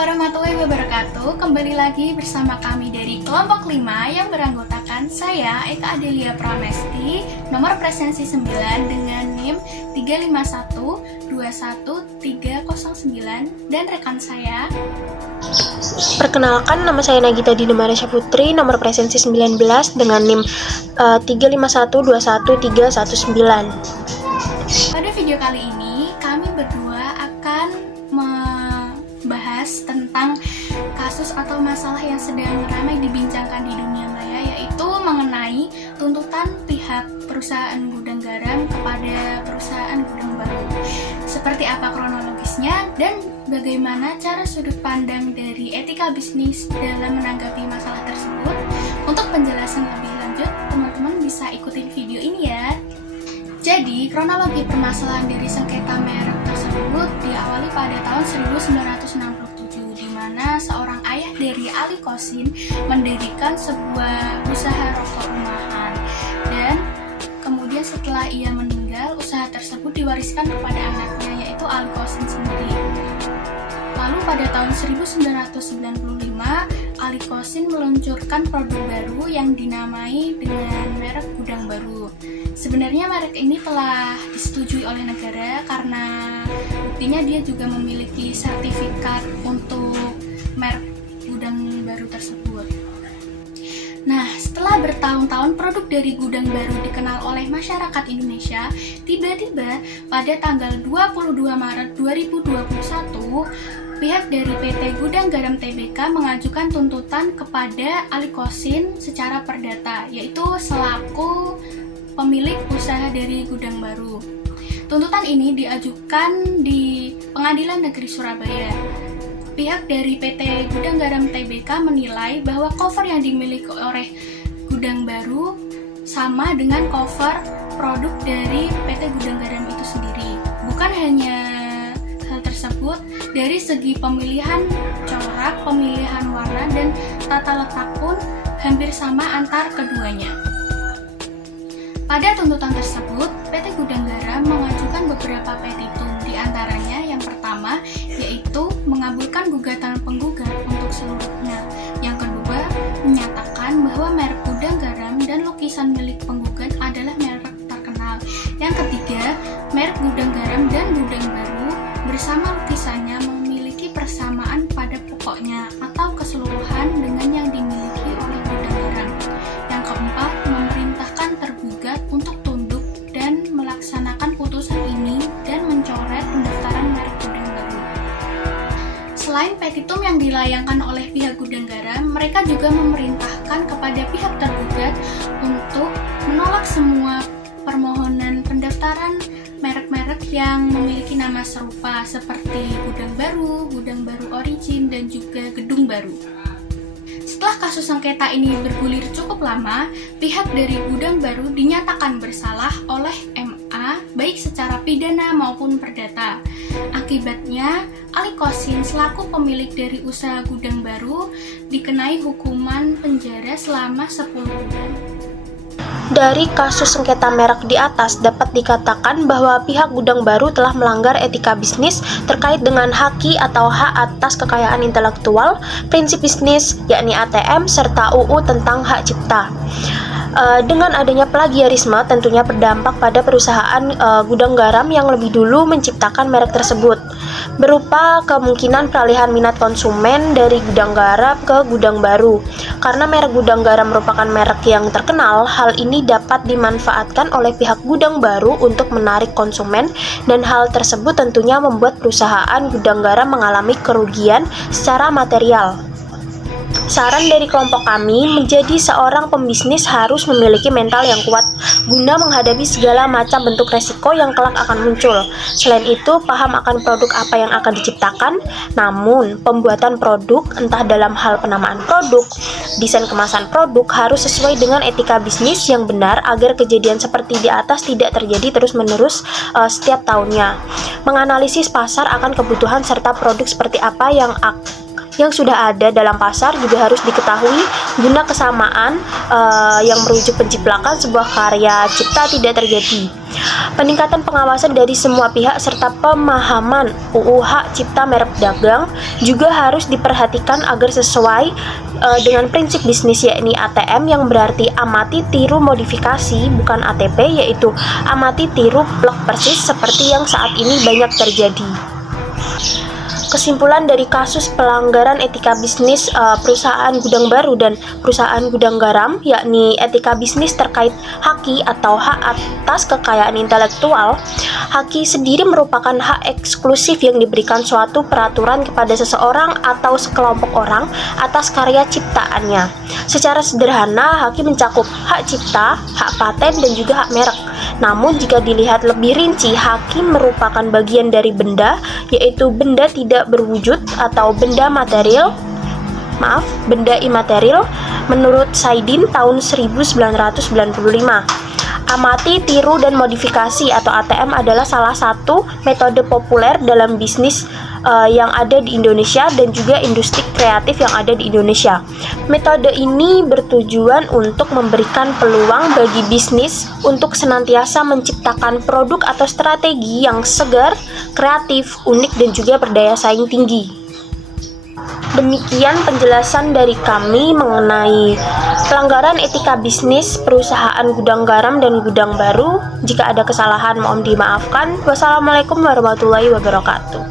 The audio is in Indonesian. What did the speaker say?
warahmatullahi wabarakatuh. Kembali lagi bersama kami dari kelompok 5 yang beranggotakan saya, Eka Adelia Pramesti, nomor presensi 9 dengan NIM 35121309, dan rekan saya. Perkenalkan, nama saya Nagita Dina Maresya Putri, nomor presensi 19 dengan NIM 35121319. Pada video kali ini, kami berdua akan membahas tentang kasus atau masalah yang sedang ramai dibincangkan di dunia maya, yaitu mengenai tuntutan pihak perusahaan gudang garam kepada perusahaan gudang baru. Seperti apa kronologisnya dan bagaimana cara sudut pandang dari etika bisnis dalam menanggapi masalah tersebut. Untuk penjelasan lebih lanjut, teman-teman bisa ikutin video ini ya. Jadi, kronologi permasalahan dari sengketa merek tersebut diawali pada tahun 1967, di mana seorang ayah dari Ali Kosin mendirikan sebuah usaha rokok rumahan. Dan kemudian setelah ia meninggal, usaha tersebut diwariskan kepada anaknya, yaitu Ali Kosin sendiri. Lalu pada tahun 1995, Ali Kosin meluncurkan produk baru yang dinamai dengan merek Gudang Baru. Sebenarnya merek ini telah disetujui oleh negara karena buktinya dia juga memiliki sertifikat untuk merek Gudang Baru tersebut. Nah, setelah bertahun-tahun produk dari Gudang Baru dikenal oleh masyarakat Indonesia, tiba-tiba pada tanggal 22 Maret 2021, pihak dari PT Gudang Garam Tbk mengajukan tuntutan kepada Ali Kosin secara perdata, yaitu selaku pemilik usaha dari Gudang Baru. Tuntutan ini diajukan di Pengadilan Negeri Surabaya. Pihak dari PT Gudang Garam Tbk menilai bahwa cover yang dimiliki oleh Gudang Baru sama dengan cover produk dari PT Gudang Garam itu sendiri. Bukan hanya hal tersebut, dari segi pemilihan corak, pemilihan warna, dan tata letak pun hampir sama antar keduanya. Pada tuntutan tersebut, PT Gudang Garam mengajukan beberapa petitum, di antaranya yang pertama yaitu mengabulkan gugatan penggugat untuk seluruhnya. Yang kedua, menyatakan bahwa merek Gudang Garam dan lukisan milik penggugat adalah merek terkenal. Yang ketiga, merek Gudang Garam dan Gudang Baru bersama lukisannya memiliki persamaan pada pokoknya atau keseluruhan dengan yang dimiliki oleh Gudang Garam. Yang keempat, memerintahkan tergugat untuk tunduk dan melaksanakan putusan ini dan mencoret pendaftaran merek Gudang Baru. Selain petitum yang dilayangkan oleh pihak Gudang Garam, mereka juga memerintahkan kepada pihak tergugat untuk menolak semua permohonan pendaftaran merek-merek yang memiliki nama serupa seperti Gudang Baru Origin, dan juga Gedung Baru. Setelah kasus sengketa ini bergulir cukup lama, pihak dari Gudang Baru dinyatakan bersalah oleh MA baik secara pidana maupun perdata. Akibatnya, Ali Kosin selaku pemilik dari usaha Gudang Baru dikenai hukuman penjara selama 10 bulan. Dari kasus sengketa merek di atas dapat dikatakan bahwa pihak Gudang Baru telah melanggar etika bisnis terkait dengan haki atau hak atas kekayaan intelektual, prinsip bisnis yakni ATM, serta UU tentang hak cipta. Dengan adanya plagiarisme tentunya berdampak pada perusahaan Gudang Garam yang lebih dulu menciptakan merek tersebut, berupa kemungkinan peralihan minat konsumen dari Gudang Garam ke Gudang Baru. Karena merek Gudang Garam merupakan merek yang terkenal, hal ini dapat dimanfaatkan oleh pihak Gudang Baru untuk menarik konsumen, dan hal tersebut tentunya membuat perusahaan Gudang Garam mengalami kerugian secara material. Saran dari kelompok kami, menjadi seorang pembisnis harus memiliki mental yang kuat guna menghadapi segala macam bentuk resiko yang kelak akan muncul. Selain itu, paham akan produk apa yang akan diciptakan. Namun, pembuatan produk, entah dalam hal penamaan produk, desain kemasan produk, harus sesuai dengan etika bisnis yang benar agar kejadian seperti di atas tidak terjadi terus-menerus setiap tahunnya. Menganalisis pasar akan kebutuhan serta produk seperti apa yang sudah ada dalam pasar juga harus diketahui guna kesamaan yang merujuk penciplakan sebuah karya cipta tidak terjadi. Peningkatan pengawasan dari semua pihak serta pemahaman UU Hak Cipta Merek Dagang juga harus diperhatikan agar sesuai dengan prinsip bisnis, yakni ATM, yang berarti amati tiru modifikasi, bukan ATP, yaitu amati tiru plek persis seperti yang saat ini banyak terjadi. Kesimpulan dari kasus pelanggaran etika bisnis perusahaan gudang baru dan perusahaan gudang garam, yakni etika bisnis terkait haki atau hak atas kekayaan intelektual. Haki sendiri merupakan hak eksklusif yang diberikan suatu peraturan kepada seseorang atau sekelompok orang atas karya ciptaannya. Secara sederhana, haki mencakup hak cipta, hak paten, dan juga hak merek. Namun jika dilihat lebih rinci, haki merupakan bagian dari benda, yaitu benda tidak berwujud atau benda imaterial menurut Saidin tahun 1995. Amati, tiru, dan modifikasi atau ATM adalah salah satu metode populer dalam bisnis yang ada di Indonesia dan juga industri kreatif yang ada di Indonesia. Metode ini bertujuan untuk memberikan peluang bagi bisnis untuk senantiasa menciptakan produk atau strategi yang segar, kreatif, unik, dan juga berdaya saing tinggi. Demikian penjelasan dari kami mengenai pelanggaran etika bisnis perusahaan gudang garam dan gudang baru. Jika ada kesalahan mohon dimaafkan. Wassalamualaikum warahmatullahi wabarakatuh.